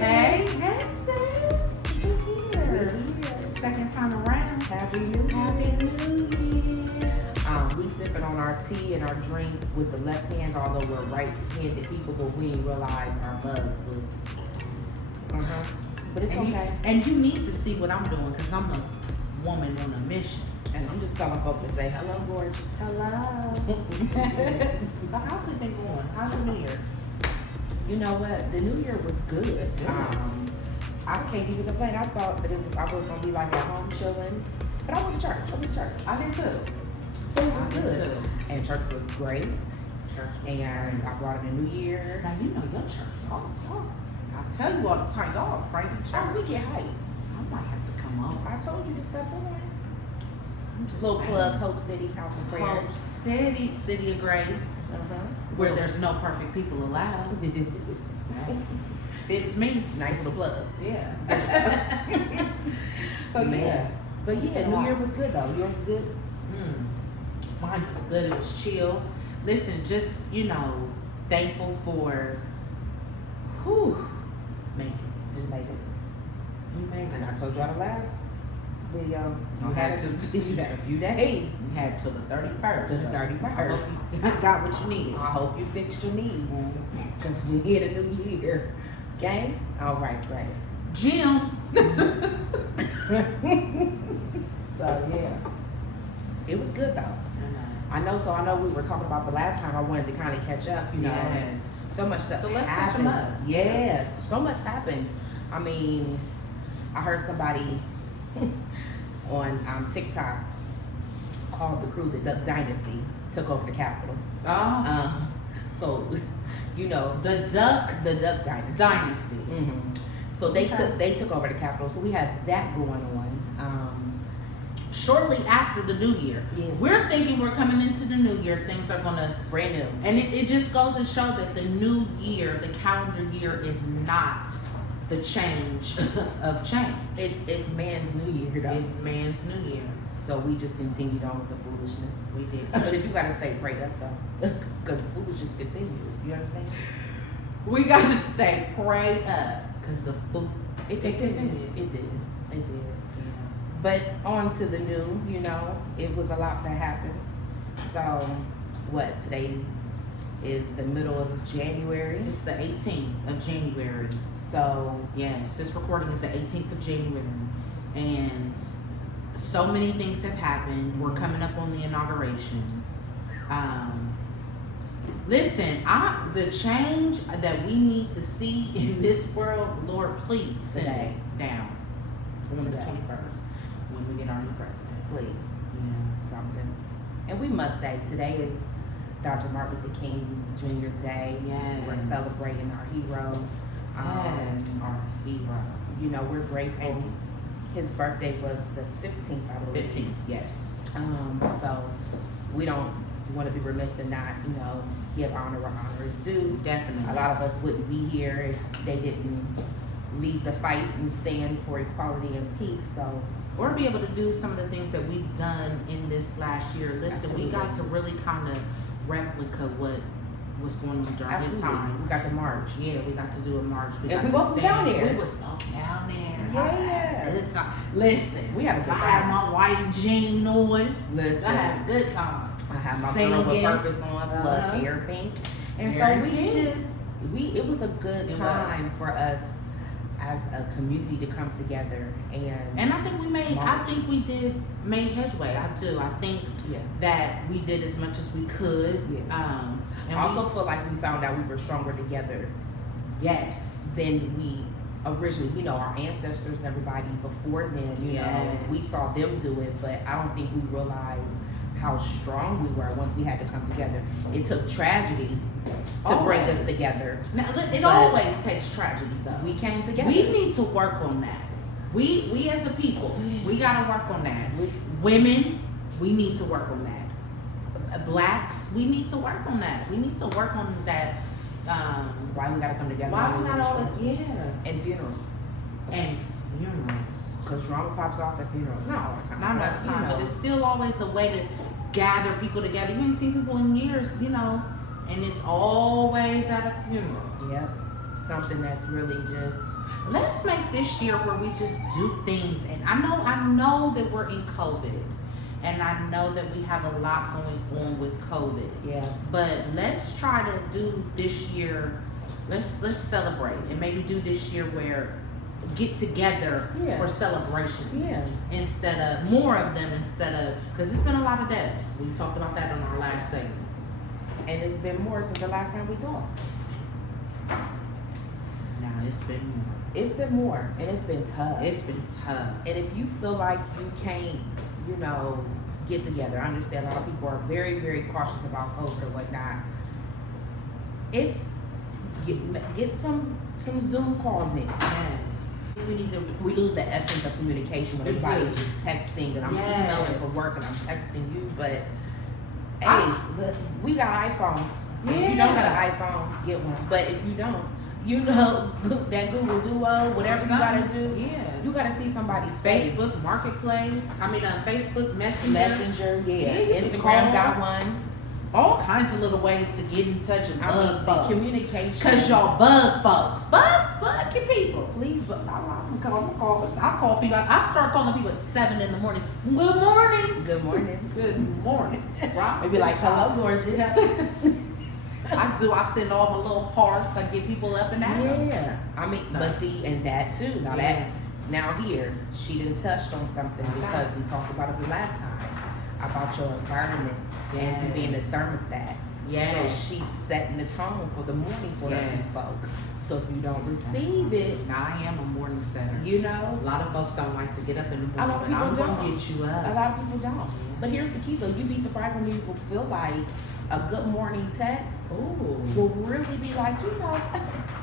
Hey, sis. We're here. Second time around. Happy New Year. We sipping on our tea and our drinks with the left hands, although we're right-handed people, but we didn't realize our mugs was. But it's okay. And you need to see what I'm doing because I'm a woman on a mission. And I'm just telling folks to say hello, gorgeous. Hello. So how's it been going? How's your New Year? You know what? The New Year was good. I can't even complain. I thought that I was gonna be like at home chilling, but I went to church. I did too. So it was good. And church was great. And I brought in a new year. Now you know your church. Awesome. I tell you all the time, y'all pray in church. We get hyped. I might have to come on. I told you to step on. Little saying. Plug, Hope City, House of Prayer. Hope City, City of Grace, where there's no perfect people allowed. Fits me. Nice little plug. Yeah. So yeah. But yeah, New Year was good though. Yours was good? Mine was good. It was chill. Listen, just, thankful for made it. Just made it. You made it. And I told y'all the last video. You had a few days. You had till the 31st. Till the 31st. I got what you needed. I hope you fixed your needs. Because we hit a new year. Okay? All right, great. Jim. So yeah. It was good though. I know we were talking about the last time. I wanted to kind of catch up, Yes. So much stuff So let's happened. catch them up. Yes. So much happened. I mean, I heard somebody on TikTok called the crew the Duck Dynasty took over the Capitol. So, the Duck Dynasty. So they took over the Capitol. So we had that going on. Shortly after the new year. Yeah. We're thinking we're coming into the new year. Things are gonna brand new. And it just goes to show that the new year, the calendar year, is not the change of change. It's man's new year though. It's man's new year. So we just continued on with the foolishness. We did. But if you gotta stay prayed up though, because the foolishness continued. You understand? We gotta stay prayed up because it continued. It did. But on to the new, it was a lot that happens. So, today is the middle of January. It's the 18th of January. So, yes, this recording is the 18th of January. And so many things have happened. We're coming up on the inauguration. Listen, the change that we need to see in this world, Lord, please send it down on the 21st. When we get our new president, please, something. And we must say, today is Dr. Martin Luther King Jr. Day. Yes. We're celebrating our hero. Our hero. We're grateful. His birthday was the 15th, I believe. 15th, yes. So we don't want to be remiss in not, give honor where honor is due. Definitely. A lot of us wouldn't be here if they didn't lead the fight and stand for equality and peace. So. Or be able to do some of the things that we've done in this last year. Listen, Absolutely. We got to really kind of replica what was going on during this time. We got to march. Yeah, we got to do a march. We was down there. We was down there. Yeah. Good time. Listen, we had a good time. I had my white jean on. Listen. I had a good time. I had my girl with purpose on, blood, hair pink. And so it was a good time for us as a community to come together and I think we made made headway. I do. I think that we did as much as we could. Yeah. And I also feel like we found out we were stronger together. Yes. Than we originally. Our ancestors, everybody before then, we saw them do it, but I don't think we realized how strong we were once we had to come together. It took tragedy to bring us together. Now, it always takes tragedy, though. We came together. We need to work on that. We as a people, we got to work on that. Women, we need to work on that. Blacks, we need to work on that. We need to work on that. Why we got to come together? Why we got all that? And funerals. Because drama pops off at funerals. Not all the time. Not all the time, but it's still always a way to gather people together. You ain't seen people in years, and it's always at a funeral. Yep. Something that's really just let's make this year where we just do things. And I know that we're in COVID, and I know that we have a lot going on with COVID. Yeah. But let's try to do this year. Let's celebrate, and maybe do this year where get together for celebrations instead of more of them, instead of, because it's been a lot of deaths. We talked about that on our last segment, and it's been more since the last time we talked. Now it's been more. It's been more, and it's been tough. It's been tough. And if you feel like you can't, get together, I understand a lot of people are very, very cautious about COVID or whatnot. It's get some Zoom calls in. Yes. We lose the essence of communication when everybody's just texting, and I'm emailing for work and I'm texting you, but hey, we got iPhones. Yeah. If you don't got an iPhone, get one. But if you don't, that Google Duo, whatever you gotta do, you gotta see somebody's face. Facebook Marketplace. Facebook Messenger. Instagram got one. All kinds of little ways to get in touch and bug folks. Communication. Because y'all bug folks. Bug your people. Please, but I call people. I start calling people at 7 in the morning. Good morning. Good morning. Good morning. Right? Maybe like, hello, gorgeous. I do. I send all my little hearts. I get people up and out. Yeah. But see, and that too. Now here, she done touched on something because we talked about it the last time. About your environment and you being a thermostat. Yes. So she's setting the tone for the morning for us folk. So if you don't receive it, now I am a morning setter. A lot of folks don't like to get up in the morning. A lot of people don't. Gonna get you up. A lot of people don't. But here's the key though, you'd be surprised how many people feel like a good morning text will really be like,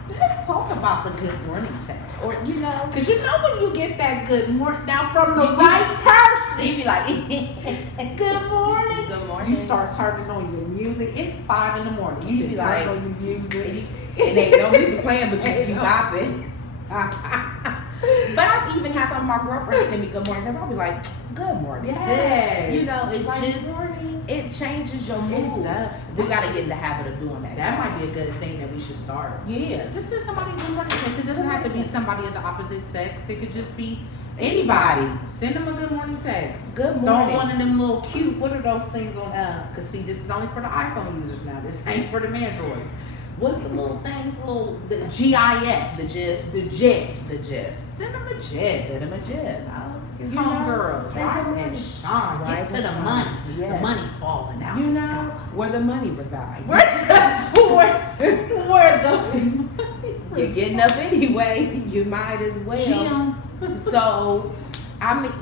let's talk about the good morning text. Or, because when you get that good morning, now from the right person, you be like, good morning. Good morning. You start turning on your music. It's 5 in the morning. You be like, on your music. And ain't no music playing, but you bopping. But I've even had some of my girlfriends send me good morning text. I'll be like, good morning. Yes. It changes your mood. We got to get in the habit of doing that. That might be a good thing that we should start. Yeah. Just send somebody good morning text. It doesn't have to be somebody of the opposite sex. It could just be anybody. Send them a good morning text. Good morning. Don't one of them little cute. What are those things on? Because see, this is only for the iPhone users now. This ain't for the Androids. What's the little things? The GIFs. The GIFs. The GIFs. The GIFs. Send them a GIF. Send them a GIF. Homegirls, rise and shine. Get to the money. Yes. The money falling out the sky. Where the money resides. Where the You're getting up anyway. You might as well. So,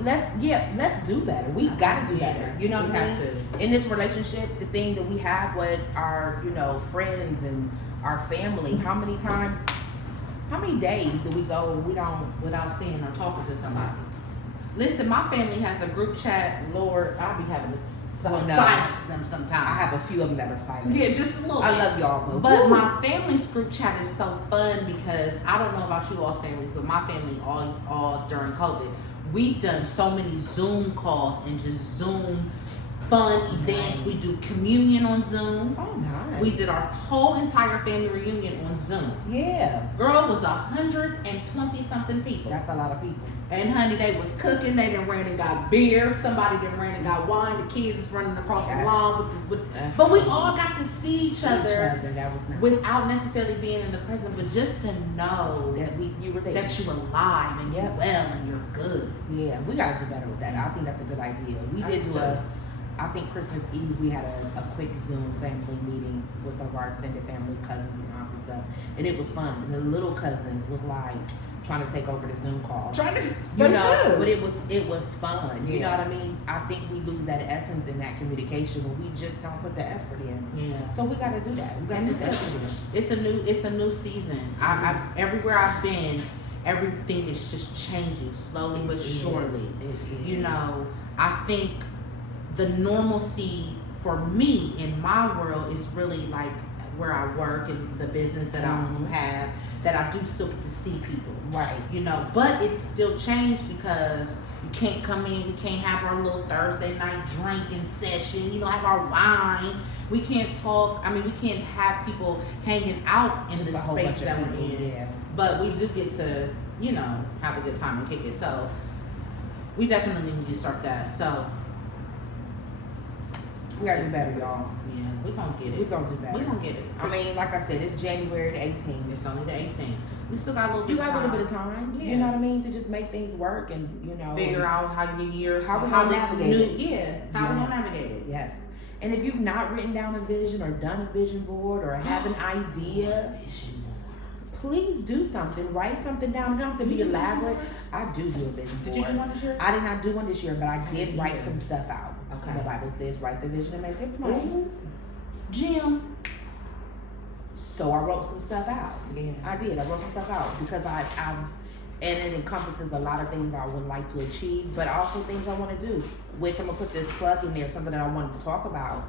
let's do better. We got to do better. You know what I mean? In this relationship, the thing that we have with our, friends and our family, how many days do we go without seeing or talking to somebody? Listen, my family has a group chat. Lord, I'll be having to silence them sometimes. I have a few of them that are silent. Yeah, just a little bit. I love y'all though. But my family's group chat is so fun because I don't know about you all's families, but my family all during COVID, we've done so many Zoom calls and just Zoom fun events. We do communion on Zoom. Oh, nice. We did our whole entire family reunion on Zoom. Yeah. Girl, it was 120 something people. That's a lot of people. And honey, they was cooking. They done ran and got beer. Somebody done ran and got wine. The kids is running across the lawn but we all got to see each other. That was nice. Without necessarily being in the present, but just to know that you were there, that you're alive and you're well and you're good. Yeah, we got to do better with that. I think that's a good idea. We did do I think Christmas Eve we had a quick Zoom family meeting with some of our extended family, cousins and aunts and stuff, and it was fun. And the little cousins was like trying to take over the Zoom call. But it was fun. You know what I mean? I think we lose that essence in that communication when we just don't put the effort in. Yeah. So we got to do that. We got to put the effort in. It's a new season. I everywhere I've been, everything is just changing slowly but surely. I think the normalcy for me in my world is really like where I work and the business that I have, that I do still get to see people. Right. But it's still changed because you can't come in, we can't have our little Thursday night drinking session, have our wine. We can't talk. We can't have people hanging out in the space that we're in. Yeah. But we do get to you know, have a good time and kick it. So we definitely need to start that. So we gotta do better, y'all. Yeah, we're gonna get it. We're gonna do better. We're gonna get it. I mean, like I said, it's January the 18th. It's only the 18th. We still got a little bit You of got time. a little bit of time. Yeah. You know what I mean? To just make things work and, you know, figure out how your years, how we how gonna this navigate new, it. how we Yes. gonna navigate it. Yes. And if you've not written down a vision or done a vision board or have an idea, Vision please do something. Write something down. It don't have to be elaborate. I do a vision board. Did you do one this year? I did not do one this year, but I did write Yeah. some stuff out. Okay. The Bible says, write the vision and make it plain. Ooh. Jim. So I wrote some stuff out. Yeah. I did. I wrote some stuff out because and it encompasses a lot of things that I would like to achieve, but also things I want to do, which I'm going to put this plug in there, something that I wanted to talk about,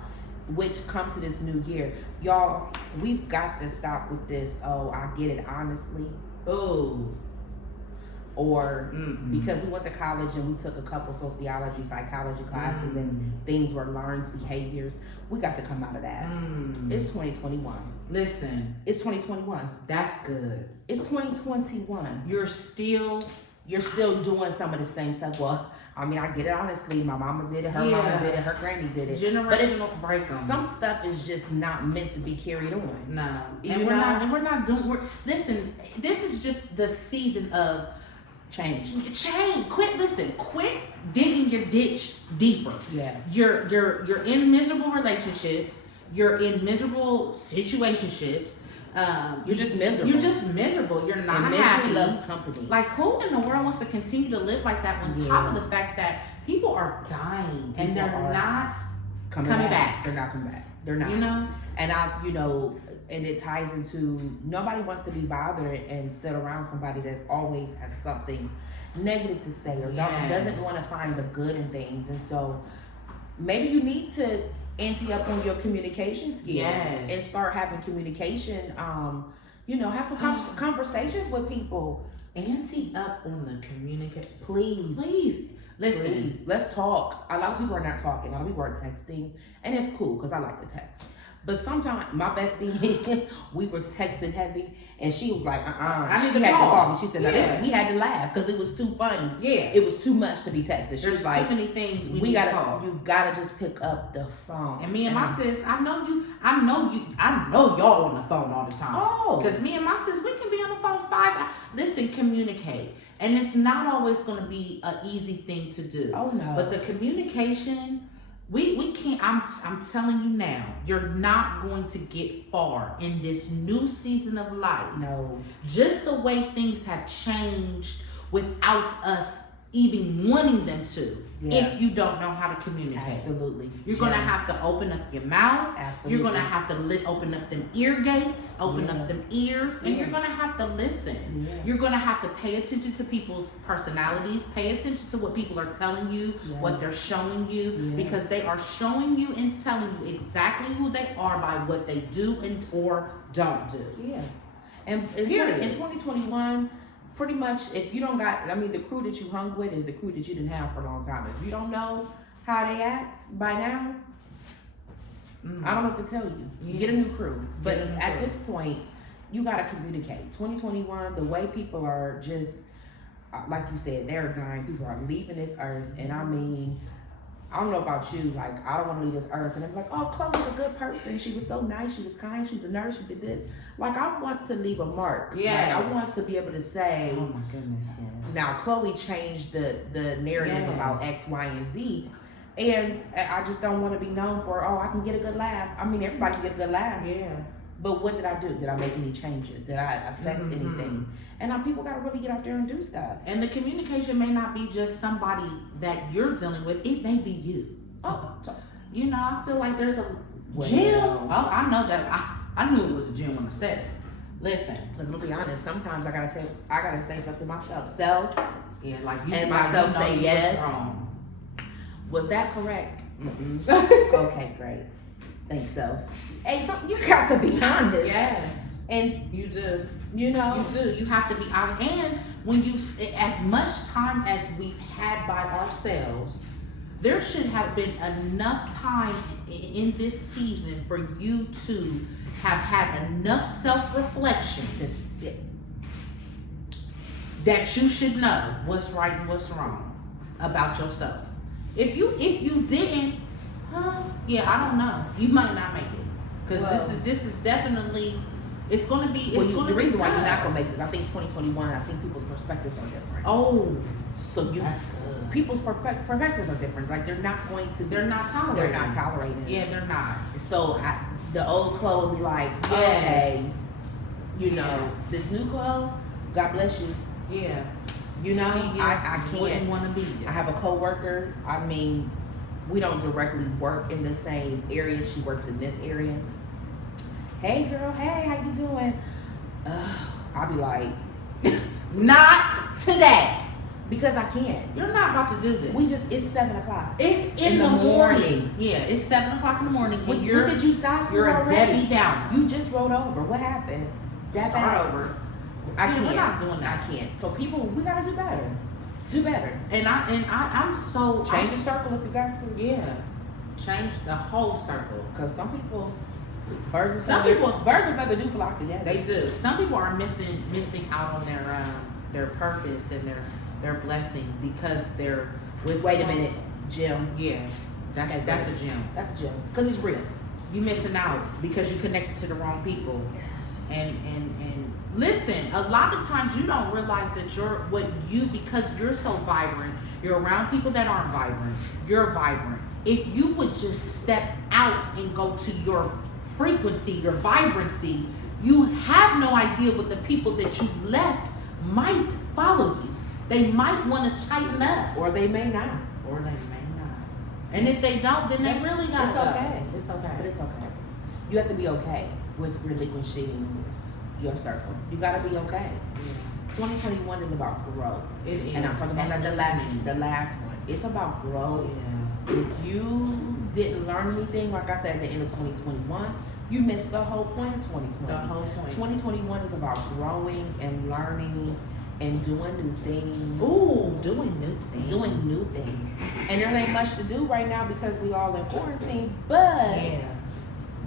which comes to this new year. Y'all, we've got to stop with this, oh, I get it honestly. Oh. Or because we went to college and we took a couple sociology, psychology classes and things were learned behaviors. We got to come out of that. It's 2021. Listen. It's 2021. That's good. It's 2021. You're still doing some of the same stuff. Well, I mean, I get it honestly. My mama did it, her mama did it, her granny did it. Generational break. Some stuff is just not meant to be carried on. No. And we're not doing listen, this is just the season of change. Quit digging your ditch deeper. Yeah. You're in miserable relationships, you're in miserable situationships. You're just miserable. You're just miserable. You're not and happy. misery loves company. Like, who in the world wants to continue to live like that on top of the fact that people are dying and they're not coming back? They're not coming back. They're not. You know? And and it ties into nobody wants to be bothered and sit around somebody that always has something negative to say or doesn't want to find the good in things. And so maybe you need to ante up on your communication skills and start having communication. Have some conversations with people. Ante up on the communication. Please. Listen. Please. Let's talk. A lot of people are not talking. A lot of people are texting. And it's cool because I like to text. But sometimes my bestie, we were texting heavy, and she was like, She had to call me. She said, we had to laugh because it was too funny. Yeah. It was too much to be texted. She was like, too many things we gotta talk. You gotta just pick up the phone. And me and my sis, I know y'all on the phone all the time. Oh. Because me and my sis, we can be on the phone 5 hours. Listen, communicate. And it's not always going to be an easy thing to do. Oh, no. But the communication, we can't, I'm telling you now, you're not going to get far in this new season of life. No. Just the way things have changed without us even wanting them to. Yeah. If you don't know how to communicate. Absolutely. You're going to have to open up your mouth. Absolutely. You're going to have to open up them ear gates, open up them ears, and you're going to have to listen. Yeah. You're going to have to pay attention to people's personalities, pay attention to what people are telling you, what they're showing you, because they are showing you and telling you exactly who they are by what they do and or don't do. Yeah. And in 2021, pretty much, if you don't got, the crew that you hung with is the crew that you didn't have for a long time. If you don't know how they act by now, I don't know what to tell you. You get a new crew. But at this point, you got to communicate. 2021, the way people are just, like you said, they're dying. People are leaving this earth. And I don't know about you, like, I don't want to leave this earth. And I'm like, oh, Chloe's a good person. She was so nice. She was kind. She was a nurse. She did this. Like, I want to leave a mark. Yes. Like, I want to be able to say, oh my goodness, yes. Now, Chloe changed the narrative about X, Y, and Z. And I just don't want to be known for, I can get a good laugh. Everybody can get a good laugh. Yeah. But what did I do? Did I make any changes? Did I affect anything? And now people got to really get out there and do stuff. And the communication may not be just somebody that you're dealing with. It may be you. I feel like there's a Jim. Oh, I know that. I knew it was a Jim when I said it. Listen. Because I'm going to be honest, sometimes I got to say something to myself. Self. Yeah, like you. And myself say yes. Was that correct? Okay, great. Thanks, self. Hey, you got to be honest. Yes. And you do. You do. You have to be honest. And when as much time as we've had by ourselves, there should have been enough time in this season for you to have had enough self-reflection that you should know what's right and what's wrong about yourself. If you didn't, yeah, I don't know. You might not make it because this is definitely. It's gonna be. It's the reason why you're not sad. gonna make it is I think 2021. I think people's perspectives are different. Oh, So that's good. people's perspectives are different. Like they're not going to. They're not tolerating. They're not tolerating. Yeah, they're not. So the old Chloe will be like, Yes. okay, you know, Yeah. this new Chloe, God bless you. Yeah. You know, See, I wouldn't can't. want to be there. I have a coworker. I mean, we don't directly work in the same area. She works in this area. Hey girl, hey, how you doing? I'll be like, Not today. because I can't. You're not about to do this. It's 7:00. It's in the morning. Yeah, it's 7:00 in the morning. What When you're did you sign for? you're a already? Debbie Downer. You just rolled over. What happened? That Start fast? over. I Yeah, can't. we're not doing that. I can't. So people, we gotta do better. Do better. And I'm so Change the circle if you got to. Yeah, change the whole circle. Because some people, birds of Some feather do flock together. They do. Some people are missing out on their purpose and their blessing because they're with. Wait a minute, Jim. Yeah, that's a gem. That's a gem. Because it's real. You missing out because you connected to the wrong people. And listen, a lot of times you don't realize that because you're so vibrant, you're around people that aren't vibrant, you're vibrant. If you would just step out and go to your frequency, your vibrancy, you have no idea what the people that you left might follow you. They might want to tighten up. Or they may not. Or they may not. And if they don't, then they really got It's okay. It's okay. But it's okay. You have to be okay with relinquishing your circle. You gotta be okay. Yeah. 2021 is about growth. It is. And I'm talking about the last one. It's about growth. Yeah. If you didn't learn anything, like I said at the end of 2021, you missed the whole point of 2020. The whole point. 2021 is about growing and learning and doing new things. Ooh, doing new things. Doing new things. And there ain't much to do right now because we all in quarantine, but Yeah.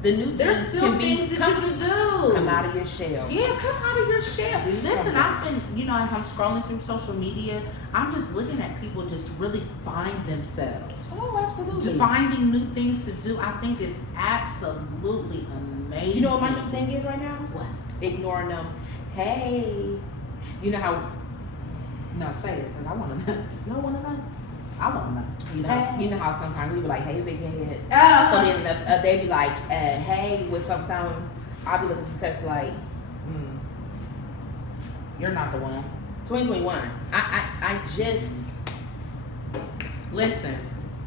the new There's things still can things be that you can do. come out of your shell. Yeah, come out of your shell. Do Listen, something. I've been, as I'm scrolling through social media, I'm just looking at people just really find themselves. Oh, absolutely. Finding new things to do, I think is absolutely amazing. You know what my new thing is right now? What? Ignoring them. Hey, you know how? No, say it, because I want to know. No, want to know. I want to know. You know how sometimes we be like, hey, big head. Uh, So then they be like, hey, with sometime I'll be looking at text like, you're not the one. 2021. I just Listen.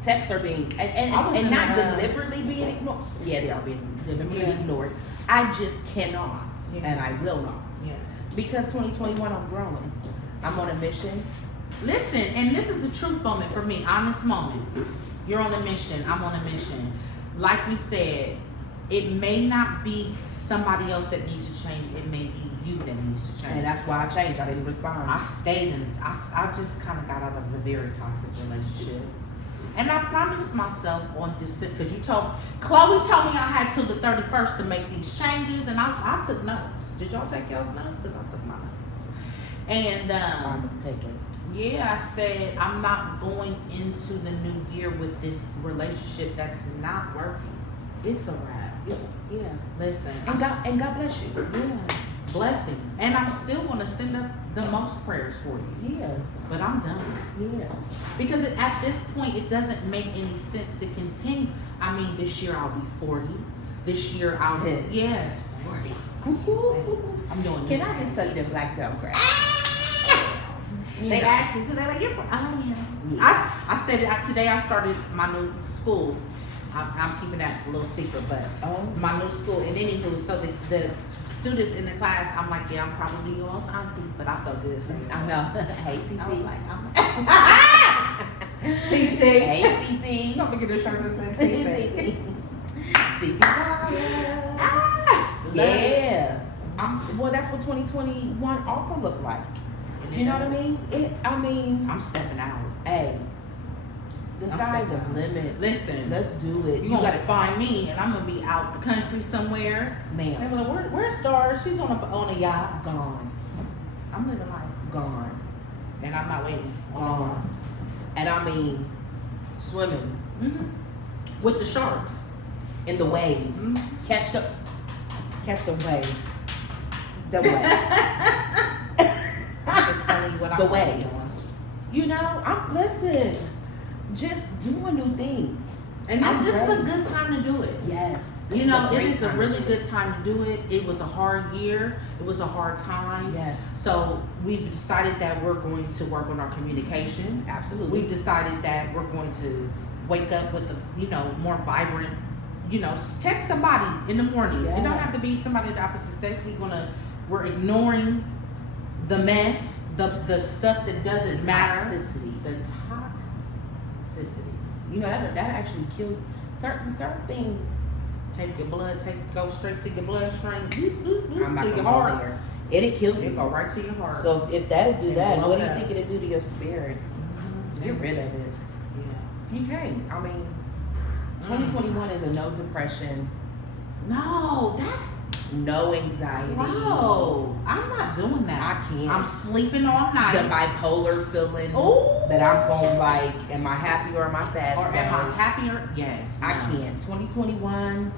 texts are being I was and in not a- deliberately being ignored. Yeah, they are being deliberately Yeah. ignored. I just cannot, Yeah. and I will not, Yes. because 2021 I'm growing. I'm on a mission. Listen, and this is a truth moment for me, honest moment. You're on a mission, I'm on a mission. Like we said, it may not be somebody else that needs to change, it may be you that needs to change. And that's why I changed. I didn't respond. I stayed in it. I just kind of got out of a very toxic relationship. And I promised myself on December, because Chloe told me I had till the 31st to make these changes, and I took notes. Did y'all take y'all's notes? Because I took my notes. And Time is taken. yeah, I said I'm not going into the new year with this relationship that's not working. It's a wrap. Yeah. Listen, And God bless you. yeah, blessings, and I'm still going to send up the most prayers for you. Yeah. But I'm done. Yeah. Because at this point, it doesn't make any sense to continue. I mean, this year I'll be 40. This year I'll be, Sis. yes, 40. I'm doing Can it. I just tell you that black don't crack? They asked me today, like, you're from, oh yeah. I said it today. I started my new school. I'm keeping that a little secret, but my new school. And anywho, so the students in the class, I'm like, yeah, I'm probably your auntie, but I felt good saying I know. Hey, TT. I was like, I'm TT. Hey, TT. Don't forget the shirt that said TT. TT. Yeah. Well, that's what 2021 also looked like. You know what I mean? I'm stepping out. Hey, the I'm sky's stepping the out. limit. Listen, Let's do it. you gonna find me, and I'm gonna be out the country somewhere. Ma'am. And like, where's Dara? She's on a yacht. Gone. I'm living life. gone. And I'm not waiting. Gone. And I mean, swimming With the sharks. in the waves. Mm-hmm. Catch the waves. The waves. I'm just telling you what The I'm waves. doing. You know, listen, just doing new things. And this is a good time to do it. Yes. You know, it is a really good time to do it. It was a hard year. It was a hard time. Yes. So we've decided that we're going to work on our communication. Absolutely. We've decided that we're going to wake up with a, more vibrant, text somebody in the morning. Yes. It don't have to be somebody of the opposite sex. We're ignoring the mess, the stuff that doesn't matter. Toxicity. The toxicity. You know, that actually killed certain things. Take your blood, go straight to your bloodstream. I'm not to gonna your go heart. there. It'll kill It you. go right to your heart. So if that'll do And that, blow what do it you up. think it'll do to your spirit? Get rid of it. Yeah. You can't. I mean, 2021 is a no depression, No, that's no anxiety. no. I'm not doing that. I can't. I'm sleeping all night. The bipolar feeling Ooh. that I'm going like, am I happy or am I sad Or today? am I happier? Yes. I no. can't. 2021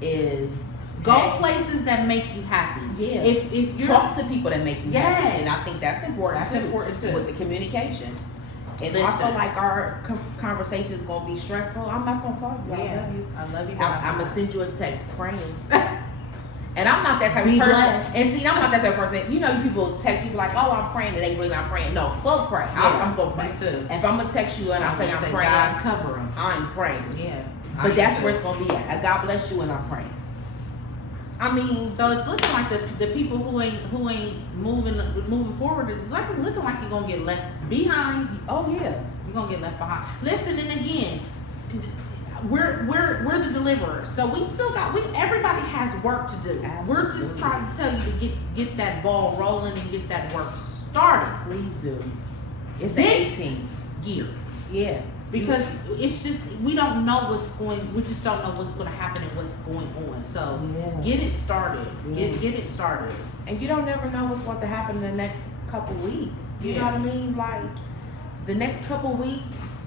is Go places that make you happy. Yeah. If you talk to people that make you happy, Yes. and I think that's important. That's important too. With the communication. If I Listen. feel like our conversation is gonna be stressful, I'm not gonna call you. I love you. I love you. I'm gonna send you a text praying. And I'm not that type Be of person. blessed. And see, I'm not that type of person. You know, people text you like, "Oh, I'm praying," and they really not praying. No, go pray. I'm gonna pray. Me too. If I'm gonna text you and I say I'm praying, God cover them. I'm praying. Yeah. But that's where it's gonna be at. God bless you, and I'm praying. I mean, So it's looking like the people who ain't moving forward. It's looking like you're gonna get left behind. oh yeah, You're gonna get left behind. Listen, and again, we're the deliverers. So we still got everybody has work to do. We're just Absolutely. trying to tell you to get that ball rolling and get that work started please do. It's the This- 18th. year. Yeah, Because it's just we just don't know what's gonna happen and what's going on. So Yeah. get it started. Yeah. Get it started. and you don't never know what's going to happen in the next couple weeks. You know Yeah. what I mean? Like the next couple weeks,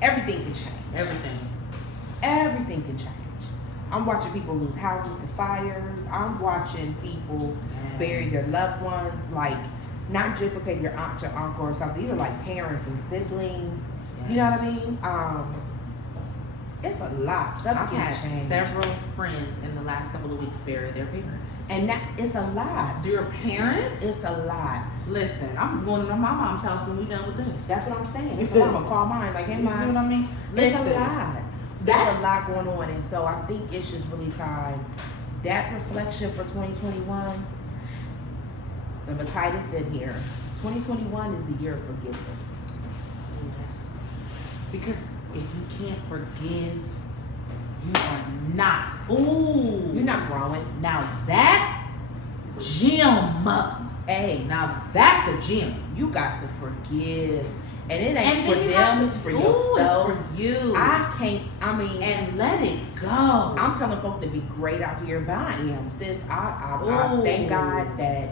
everything can change. Everything can change. I'm watching people lose houses to fires. I'm watching people bury their loved ones. Like, not just, okay, your aunt, your uncle or something. These are like parents and siblings. You know what I mean? It's a lot. Stuff I've can had change. several friends in the last couple of weeks bury their parents. And that, it's a lot. Your parents? It's a lot. Listen, I'm going to my mom's house when we done with this. That's what I'm saying. So I'm going to call mine. Like, hey, You see what mine. I mean? It's Listen, a lot. There's a lot going on. And so I think it's just really time. That reflection for 2021, the Titus in here, 2021 is the year of forgiveness. yes. Because if you can't forgive, you are not. Ooh. You're not growing. Now that gym. Hey, Now that's a gym. you got to forgive. And it ain't And for then you them, have to- it's for ooh, yourself. It's for you. I mean, and let it go. I'm telling folk to be great out here, but I am. Sis, I Ooh. thank God that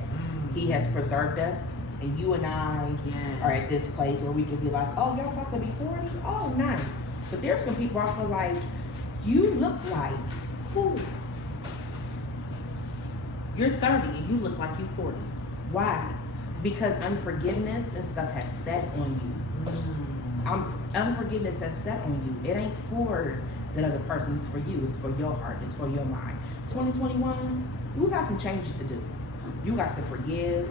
He has preserved us. And you and I Yes. are at this place where we can be like, oh, y'all about to be 40? Oh, nice. But there's some people I feel like, you look like, who? You're 30 and you look like you're 40. Why? Because unforgiveness and stuff has set on you. Unforgiveness has set on you. It ain't for that other person. It's for you. It's for your heart. It's for your mind. 2021, you got some changes to do. You got to forgive.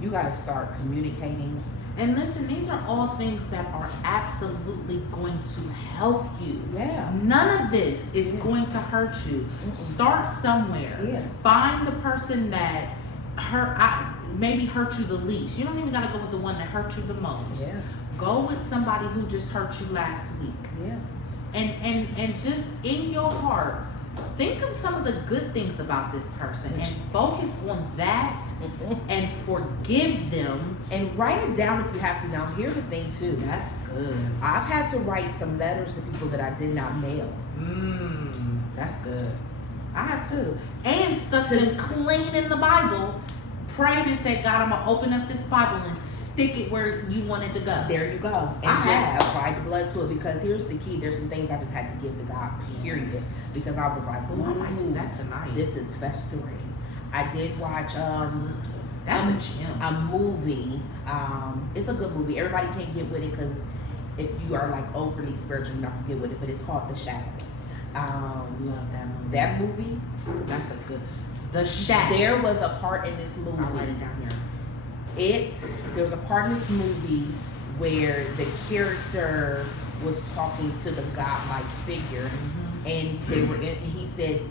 You got to start communicating. And listen, these are all things that are absolutely going to help you. Yeah. None of this is Yeah. going to hurt you. Mm-mm. Start somewhere. Yeah. Find the person that maybe hurt you the least. You don't even got to go with the one that hurt you the most. Yeah. Go with somebody who just hurt you last week. Yeah. And just in your heart, think of some of the good things about this person and focus on that and forgive them. And write it down if you have to. Now, here's the thing, too. That's good. I've had to write some letters to people that I did not mail. That's good. I have too. And stuff Sis- that's clean in the Bible. prayed and said, God, I'm gonna open up this Bible and stick it where you want it to go. There you go. And just applied the blood to it, because here's the key. There's some things I just had to give to God, period. Yes. Because I was like, oh, I might do that tonight. This is festering. I did watch that's a gem. A movie. It's a good movie. Everybody can't get with it, because if you are like overly spiritual, you're not gonna get with it. But it's called The Shack. Love that movie. That movie. That's a good. The Shack. There was a part in this movie. I'll write it down here. There was a part in this movie where the character was talking to the godlike figure, and they were. And he said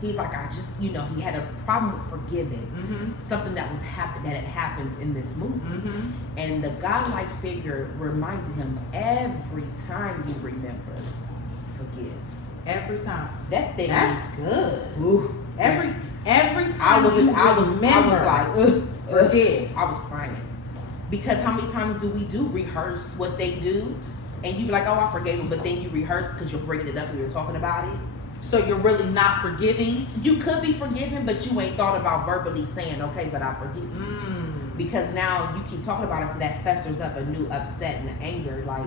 he's like, I just, he had a problem with forgiving something that had happened in this movie, and the godlike figure reminded him, every time you remember, forgive. Every time. That thing. That's good. Ooh, every time I was like, forgive. I was crying, because how many times do we rehearse what they do, and you be like, oh, I forgave him, but then you rehearse because you're bringing it up when you're talking about it. So you're really not forgiving? You could be forgiving, but you ain't thought about verbally saying, okay, but I forgive you. Because now you keep talking about it, so that festers up a new upset and anger. Like,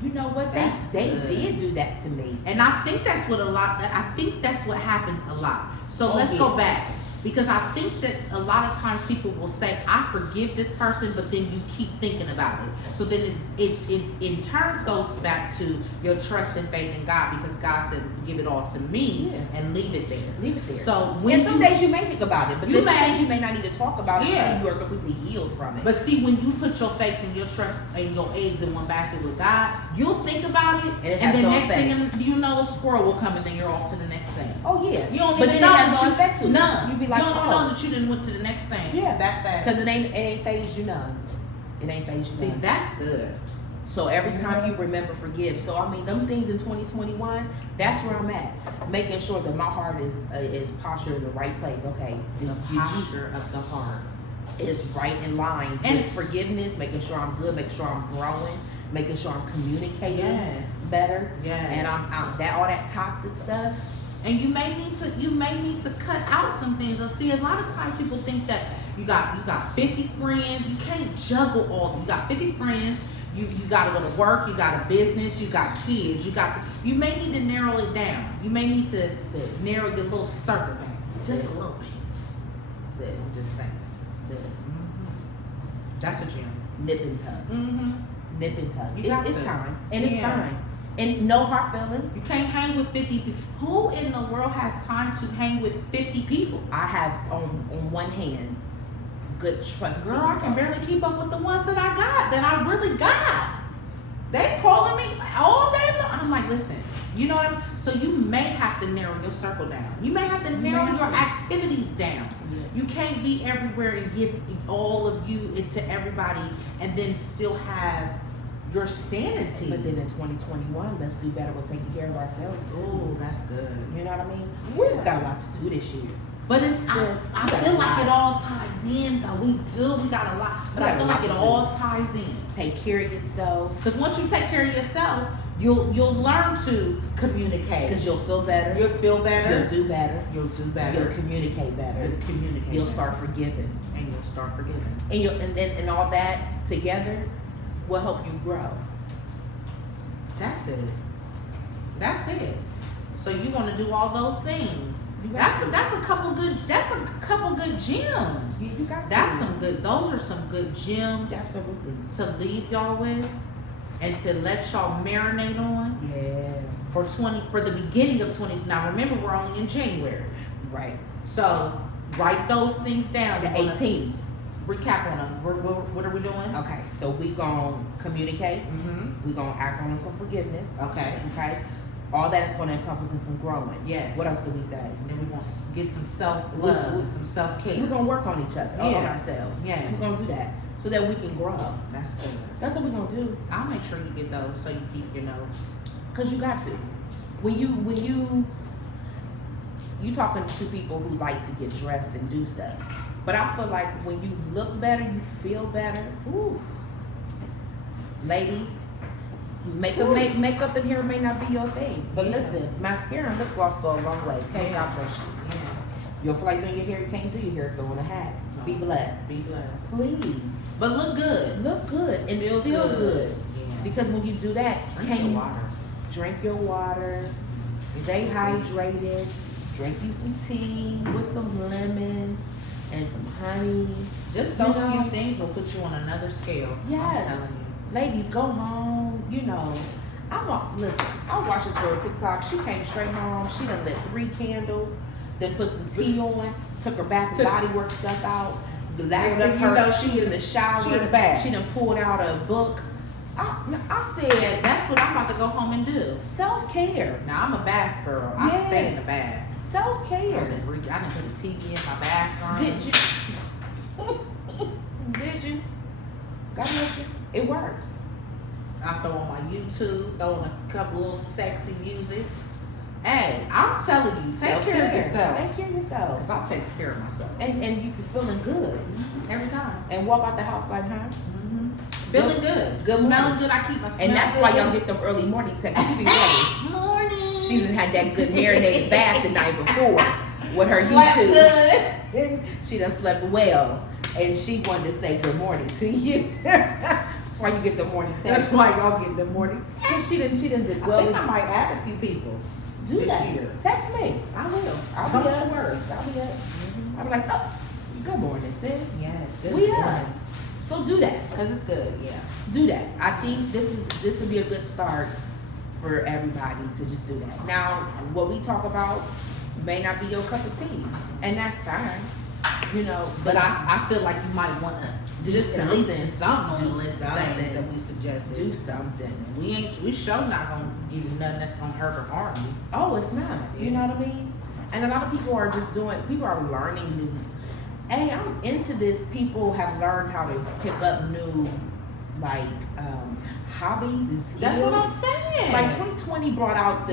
you know what? They did do that to me. And I think that's what happens a lot. So let's go back. Because I think that a lot of times people will say, I forgive this person, but then you keep thinking about it. So then it in turns goes back to your trust and faith in God, because God said, give it all to me and leave it there. Leave it there. So when some days you may think about it, but some days you may not need to talk about it until you are completely healed from it. But see, when you put your faith and your trust and your eggs in one basket with God, you'll think about it, and then next thing you know, a squirrel will come, and then you're off to the next thing. Oh yeah. You don't but even then know it has that no effect to it. None. You be like, you don't even know that you didn't went to the next thing. Yeah. That fast. Because it ain't phased you none. It ain't phased you none. See, that's good. So every time you remember, forgive. So I mean, them things in 2021, that's where I'm at. Making sure that my heart is postured in the right place. Okay. The posture of the heart is right in line. And forgiveness, making sure I'm good, making sure I'm growing, making sure I'm communicating better. Yes. And I'm that all that toxic stuff. And you may need to cut out some things. And see, a lot of times people think that you got 50 friends. You can't juggle all. You got 50 friends. You got to go to work. You got a business. You got kids. You may need to narrow it down. You may need to narrow your little circle down just a little bit. Sis, just saying. Sis. That's a gem. Nip and tuck. Nip and tuck. It's time, and it's fine. And no hard feelings. You can't hang with 50 people. Who in the world has time to hang with 50 people? I have on one hand good trust. Girl, I can barely keep up with the ones that I really got. They calling me all day long. I'm like, listen, you know what I mean? So you may have to narrow your circle down. You may have to narrow your activities down. You can't be everywhere and give all of you to everybody and then still have your sanity. But then in 2021, let's do better with taking care of ourselves too. Oh, that's good. You know what I mean? We just got a lot to do this year. But it's I feel like it all ties in though. We got a lot. But I feel like it all ties in. Take care of yourself. Because once you take care of yourself, you'll learn to communicate. Because you'll feel better. You'll feel better. You'll do better. You'll do better. You'll communicate better. You'll start forgiving. And you'll start forgiving. And all that together will help you grow. That's it. So you want to do all those things. That's a couple good gems. Yeah, you got those are some good gems. Absolutely. To leave y'all with and to let y'all marinate on. Yeah. For the beginning of 20. Now remember, we're only in January. Right. So write those things down. The 18th. Recap on them. What are we doing? Okay, so we gonna communicate. We gonna act on some forgiveness. Okay. All that is gonna encompass in some growing. Yes. What else do we say? And then we're gonna get some self-love, some self-care. We're gonna work on each other, on ourselves. Yes. We're gonna do that so that we can grow. That's good. That's what we're gonna do. I'll make sure you get those so you keep your notes. Cause you got to. When you talking to people who like to get dressed and do stuff. But I feel like when you look better, you feel better. Ooh. Ladies, makeup in here may not be your thing. But listen, mascara and lip gloss go a long way. Okay, God bless you. You'll feel like doing your hair, you can't do your hair, throw in a hat. Be blessed. Be blessed. Please. But look good. Look good and feel good. Yeah. Because when you do that, Drink your water. Drink your water. Stay hydrated. Drink you some tea with some lemon and some honey. Just those few things will put you on another scale. Yes. I'm telling you. Ladies, go home. Listen, I watched this girl on TikTok. She came straight home. She done lit 3 candles, then put some tea on, took her bath and body work stuff out, relaxed her. She was in the shower. She in the bath. She done pulled out a book. I said, that's what I'm about to go home and do. Self-care. Now I'm a bath girl. I stay in the bath. Self-care. I didn't put a TV in my bathroom. Did you? Did you? God bless you. It works. I throw on my YouTube, throw on a couple little sexy music. Hey, I'm telling you, take care of yourself. Take care of yourself. Because I take care of myself. And you can feeling good. Every time. And walk out the house like, Feeling good. Smelling good. I keep my smell And that's good. why y'all get them early morning texts. She be ready. Morning. She done had that good marinated bath the night before with her Slept YouTube. Good. She done slept well. And she wanted to say good morning to you. That's why you get the morning text. That's why y'all get the morning text. She done did I well. think I might add a few people. Do this that. year. Text me. I will. I'll Don't be you up. worry. I'll be up. I'll be like, oh, good morning, sis. Yes. Good. We are. So do that. Because it's good. Yeah. Do that. I think this would be a good start for everybody to just do that. Now, what we talk about may not be your cup of tea, and that's fine. But I feel like you might want to do just something. at least something on the Do list of something. things that we suggested. Do something. We sure not gonna give you nothing that's gonna hurt or harm you. Oh, it's not. You know what I mean? And a lot of people are just people are learning new. Hey, I'm into this. People have learned how to pick up new, hobbies and skills. That's what I'm saying. Like 2020 brought out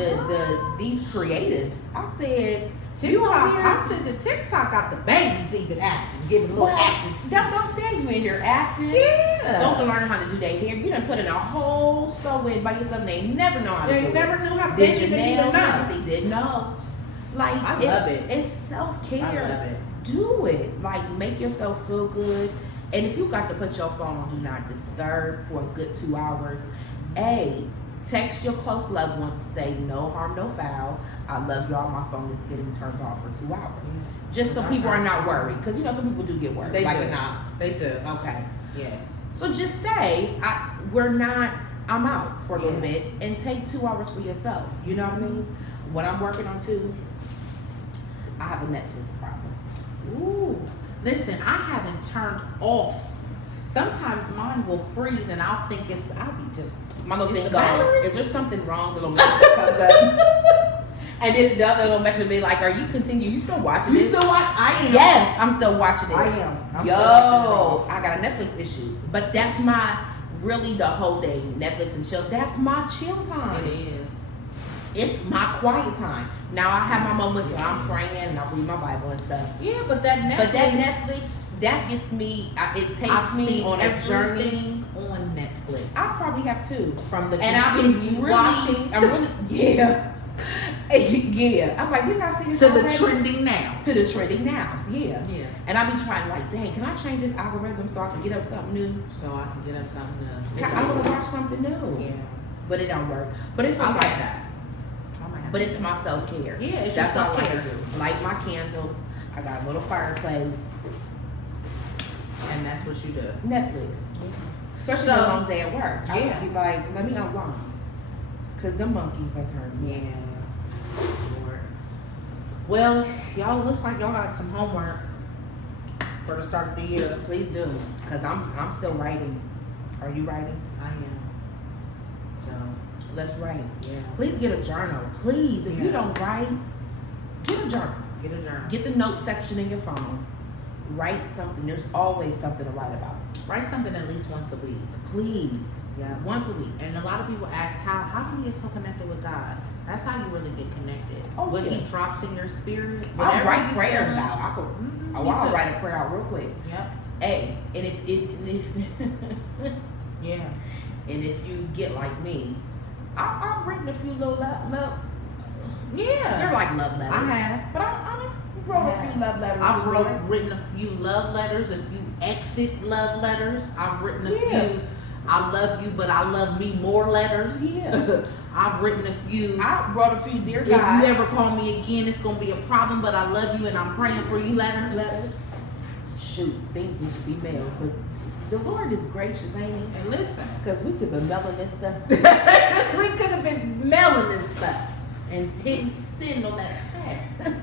these creatives. I said, TikTok. I said the TikTok got the babies even acting, giving little acting. That's what I'm saying. You in here acting. Yeah. Don't learn how to do their hair. You done put in a whole sew-in by yourself. And they never know how to do it. They never knew how to Did do your it. nails? Know. They didn't know. Like I love it. It's self-care. I love it. Do it. Like, make yourself feel good. And if you got to put your phone on Do Not Disturb for a good 2 hours, text your close loved ones and say, no harm, no foul. I love y'all. My phone is getting turned off for 2 hours. Just so people are not worried. Because, some people do get worried. They like do. or not. They do. Okay. Yes. So just say, I'm out for a little bit, and take 2 hours for yourself. You know what I mean? What I'm working on too, I have a Netflix problem. Ooh. Listen, I haven't turned off. Sometimes mine will freeze and I'll be just, My little Is thing the goes, battery? is there something wrong? The little message comes up. And then the other little message will be like, are you still watching You this? still watch? I am. Yes, I'm still watching it. I am. I'm Yo, still watching I got a Netflix issue. But that's really the whole day, Netflix and chill. That's my chill time. It is. It's my quiet time. Now I have my moments where I'm praying and I read my Bible and stuff. Yeah, but that Netflix, that gets me. It takes me on a journey. On Netflix. I probably have too. From the And I've been continue really, watching I'm really, yeah. I'm like, didn't I see this to the already? trending now. To the trending now, yeah. Yeah. And I be trying like, dang, can I change this algorithm so I can get up something new? So I can get up something new. I want to watch something new. Yeah. But it don't work. But it's okay. I like that. But it's my self-care. Yeah, it's That's your all I self-care. do. Light my candle. I got a little fireplace. And that's what you do. Netflix. Especially So- on a long day at work. I Yeah. just be like, let me unwind. Because them monkeys are turned me. Yeah. Lord. Well, y'all, looks like y'all got some homework for the start of the year. Please do. Because I'm still writing. Are you writing? I am. So, Let's write. yeah. Please get a journal. Please. If you Yeah. don't write, get a journal. Get a journal. Get the note section in your phone. Write something. There's always something to write about. Write something at least once a week. Please. Yeah. Once a week. And a lot of people ask, how do you get so connected with God? That's how you really get connected. Oh, What yeah. He drops in your spirit. I'll whatever write you prayers feel. out. Me I'll too. write a prayer out real quick. Yep. Hey, and if Yeah. and if you get like me, I've written a few little love. Yeah. They're like love letters. I have. But I wrote a few love letters. I've written a few love letters, a few exit love letters. I've written a few I love you, but I love me more letters. Yeah. I've written a few. I wrote a few dear God. If you ever call me again, it's gonna be a problem, but I love you and I'm praying for you letters. Shoot, things need to be mailed, but the Lord is gracious, ain't he? And listen, because we could be mailing this stuff. Because we could have been mailing this stuff and hitting send on that text.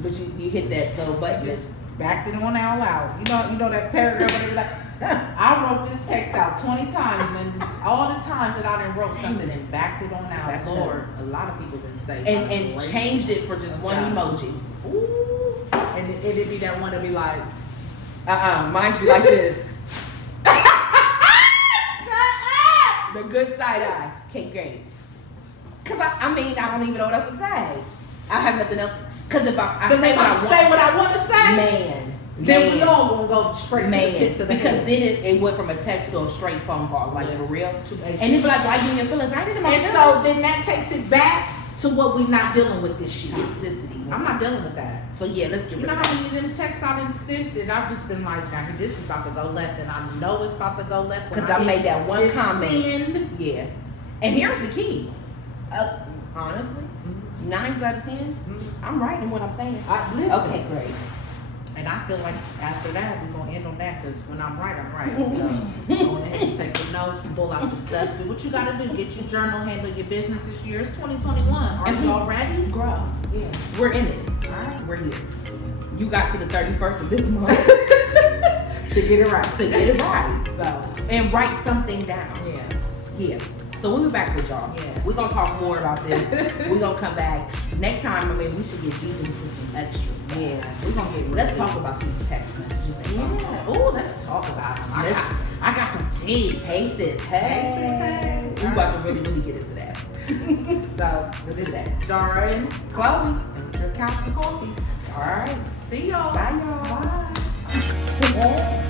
But you hit that little button. Just backed it on out loud. You know that paragraph where they like, I wrote this text out 20 times, and then all the times that I done wrote something and backed it on out. Backed Lord, a lot of people been saying and changed it for just one emoji. Ooh. And it'd be that one to be like, mine's be like this. The good side eye. Okay, great. Cause I mean I don't even know what else to say. I have nothing else. Cause if I say what I want to say, then we all gonna go straight to the pit to the because head. then it went from a text to a straight phone call, like for real. And it'd be like, why you in your feelings? I didn't. And so then that takes it back to what we not dealing with this year. Toxicity. I'm not dealing with that. So yeah, let's get rid of that. You know how many of them texts I done sent that I've just been like, now this is about to go left, and I know it's about to go left because I made that one comment. Send. Yeah. And here's the key. Honestly, 9 out of 10, I'm right in what I'm saying. Listen. Okay, great. And I feel like after that, we're going to end on that because when I'm right, I'm right. So go ahead and take the notes, pull out your stuff, do what you got to do. Get your journal, handle your business this year. It's 2021. Are you all ready? Grow. Yeah. We're in it. All right. We're here. You got to the 31st of this month to get it right. To get it right. So, and write something down. Yeah. Yeah. So we'll be back with y'all. Yeah. We're going to talk more about this. We're going to come back. Next time, I mean, we should get deep into some extra stuff. Yeah. We're going to get Let's talk about these text messages. Yeah. Oh, let's talk about them. I got some tea. Hey, sis. Hey. We're about to really get into that. So, this is that. Dara and Chloe. And your couch and coffee. All right. See y'all. Bye, y'all. Bye.